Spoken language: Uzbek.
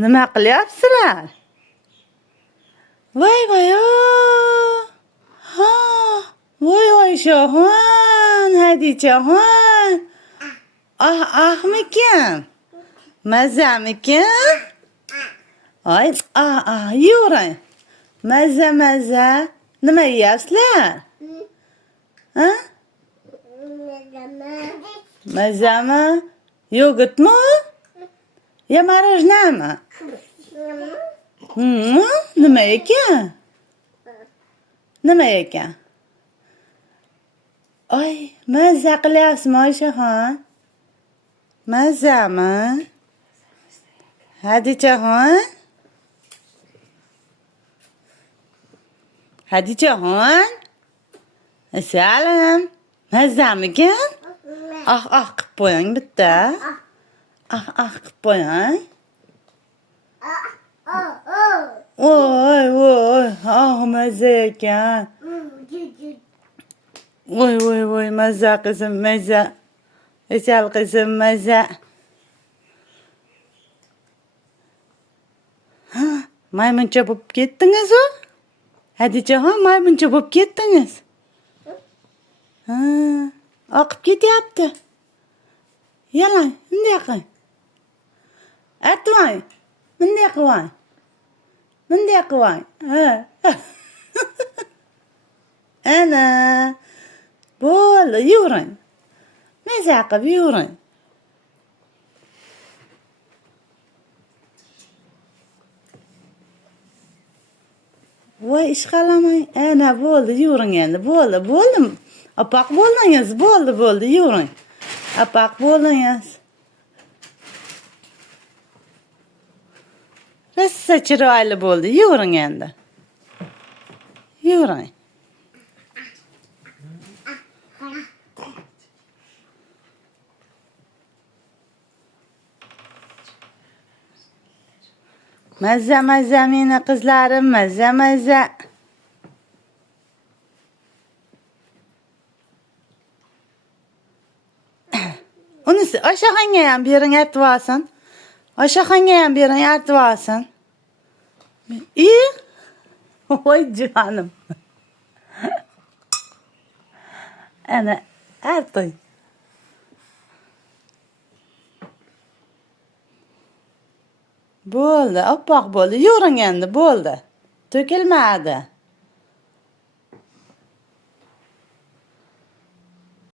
Nima qilyapsizlar? Voy voy ha, voy Oyshaxon, Hadichaxon. Ahmikin? Mazamikin? Ay, yuring. Maza. Nima yeyapsizlar? Ha? Mazami? Yogurtmi? Ya marojnami? Nima ekan? Nima ekan? Ay, maza qilyapsizmi Oyshaxon? Mazami? Hadichaxon? Hadichaxon? Assalom. Mazamikin? Qilib qo'ying bitta. Qilib qo'ying. Voy, maza ekan. Voy, maza qizim, maza. Asal qizim, maza. Maymuncha bo'lib ketdingiz-ku? Hadichaxon, maymuncha bo'lib ketdingiz. Oqib ketyapti. Yalang, bunday qil. Atvoy. Bunday qilvoy. Bunday qilvoy. Ana. Bo'ldi, yuring. Maza qilib yuring. Voy, ishqalamang. Ana bo'ldi, yuring endi. Bo'ldi. Opaq bo'ldingiz, bo'ldi, yuring. Opaq bo'ldingiz. Rosa chiroyli bo'ldi, yuring endi. Yuring. Maza meni qizlarim, maza. Unisi Oyshaxonga ham bering, artib olsin. Oyshaxonga ham bering, artib olsin. Voy jonim. Ana, arting. Bo'ldi, oppoq bo'ldi. Yuring endi, bo'ldi. To'kilmadi.